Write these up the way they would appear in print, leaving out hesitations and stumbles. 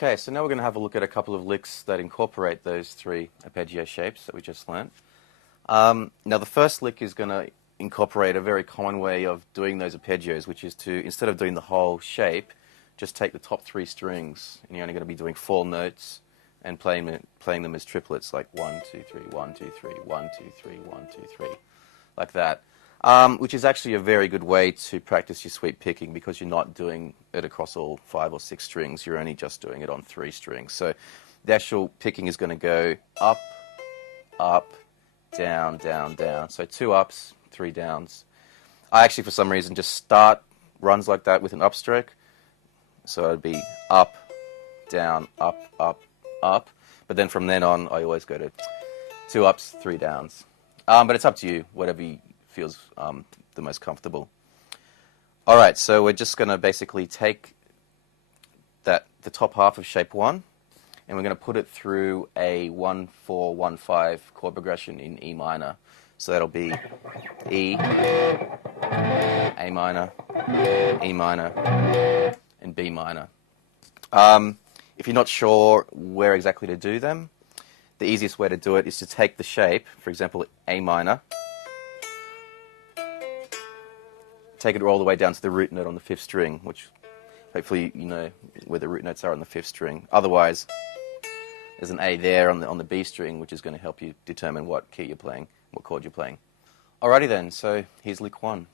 Okay, so now we're going to have a look at a couple of licks that incorporate those three arpeggio shapes that we just learned. Now the first lick is going to incorporate a very common way of doing those arpeggios, which is to, instead of doing the whole shape, just take the top three strings, and you're only going to be doing 4 notes and playing them as triplets, like 1, 2, 3, 1, 2, 3, 1, 2, 3, 1, 2, 3, like that. Which is actually a very good way to practice your sweep picking, because you're not doing it across all 5 or 6 strings, you're only just doing it on 3 strings. So the actual picking is going to go up, up, down, down, down. So 2 ups, 3 downs. I actually, for some reason, just start runs like that with an upstroke. So it'd be up, down, up, up, up. But then from then on, I always go to 2 ups, 3 downs. But it's up to you, whatever feels the most comfortable. All right, so we're just going to basically take the top half of shape 1, and we're going to put it through a 1-4-1-5 chord progression in E minor. So that'll be E, A minor, E minor, and B minor. If you're not sure where exactly to do them, the easiest way to do it is to take the shape, for example, A minor, take it all the way down to the root note on the 5th string, which hopefully you know where the root notes are on the 5th string. Otherwise, there's an A there on the B string, which is going to help you determine what key you're playing, what chord you're playing. Alrighty then, so here's lick 1.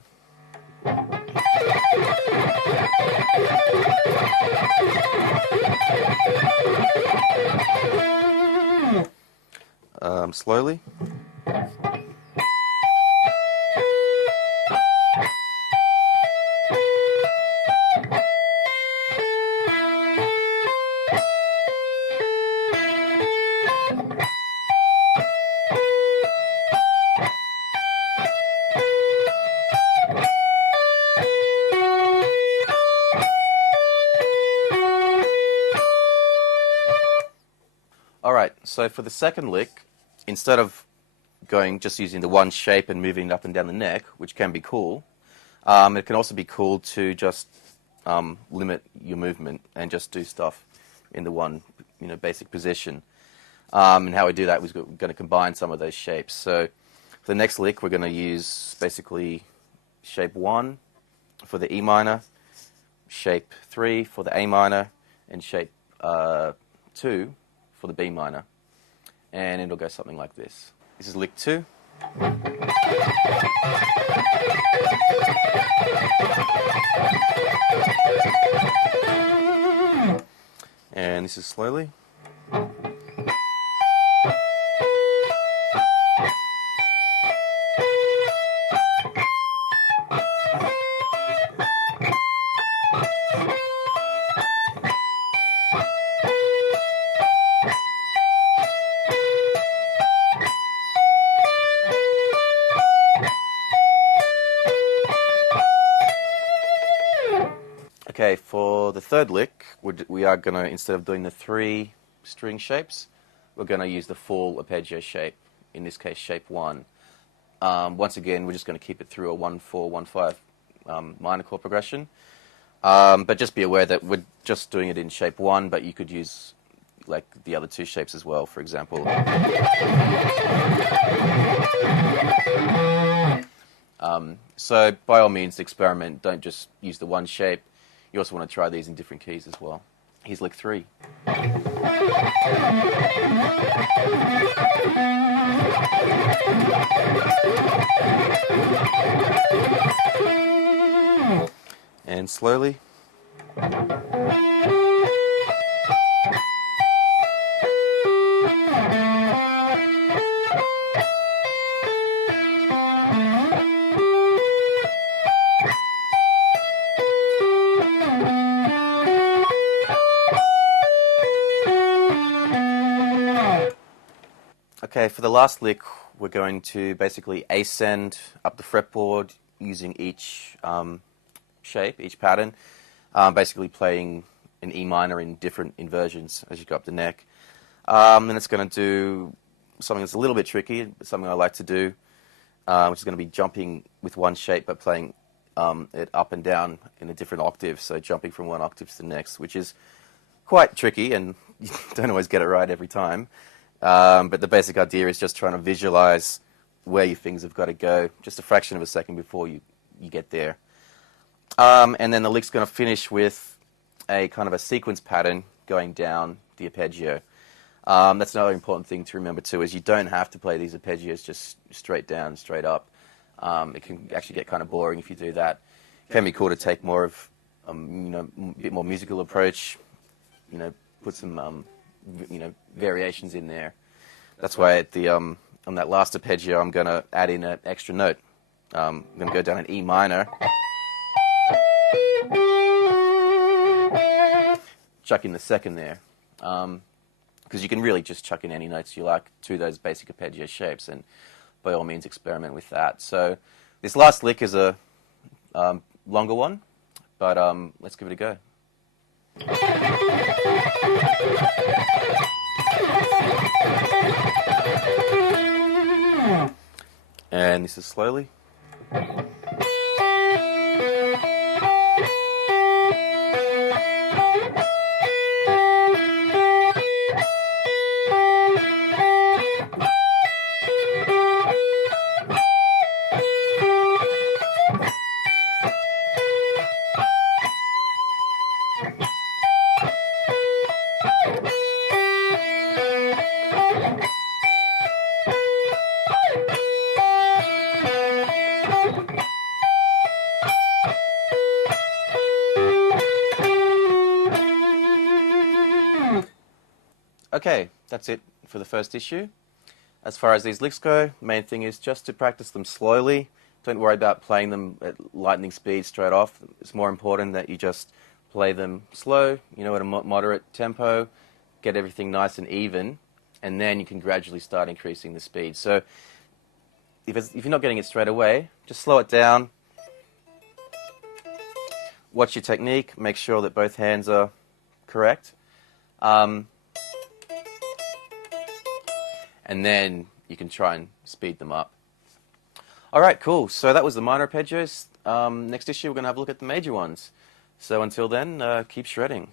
Slowly. Alright, so for the second lick, instead of just using the one shape and moving it up and down the neck, which can be cool, it can also be cool to just limit your movement and just do stuff in the one basic position. And how we do that was we're going to combine some of those shapes. So for the next lick, we're going to use basically shape 1 for the E minor, shape 3 for the A minor, and shape 2 for the B minor, and it'll go something like this. This is lick 2. And this is slowly. Okay, for the third lick, we are going to, instead of doing the 3 string shapes, we're going to use the full arpeggio shape, in this case shape 1. Once again, we're just going to keep it through a 1-4-1-5 minor chord progression. But just be aware that we're just doing it in shape 1, but you could use like the other 2 shapes as well, for example. So by all means, experiment. Don't just use the one shape. You also want to try these in different keys as well. Here's lick 3. And slowly. Okay, for the last lick, we're going to basically ascend up the fretboard using each shape, each pattern, basically playing an E minor in different inversions as you go up the neck. And it's going to do something that's a little bit tricky, something I like to do, which is going to be jumping with one shape but playing it up and down in a different octave, so jumping from one octave to the next, which is quite tricky, and you don't always get it right every time. But the basic idea is just trying to visualize where your fingers have got to go, just a fraction of a second before you get there. And then the lick's going to finish with a kind of a sequence pattern going down the arpeggio. That's another important thing to remember too, is you don't have to play these arpeggios just straight down, straight up. It can actually get kind of boring if you do that. It can be cool to take more of a bit more musical approach, put some variations in there. That's why at the on that last arpeggio I'm going to add in an extra note. I'm going to go down an E minor, chuck in the second there, because you can really just chuck in any notes you like to those basic arpeggio shapes, and by all means experiment with that. So this last lick is a longer one, but let's give it a go. And this is slowly. Okay, that's it for the first issue. As far as these licks go, the main thing is just to practice them slowly. Don't worry about playing them at lightning speed straight off. It's more important that you just play them slow, at a moderate tempo, get everything nice and even, and then you can gradually start increasing the speed. So if you're not getting it straight away, just slow it down. Watch your technique, make sure that both hands are correct. And then you can try and speed them up. All right, cool. So that was the minor arpeggios. Next issue, we're going to have a look at the major ones. So until then, keep shredding.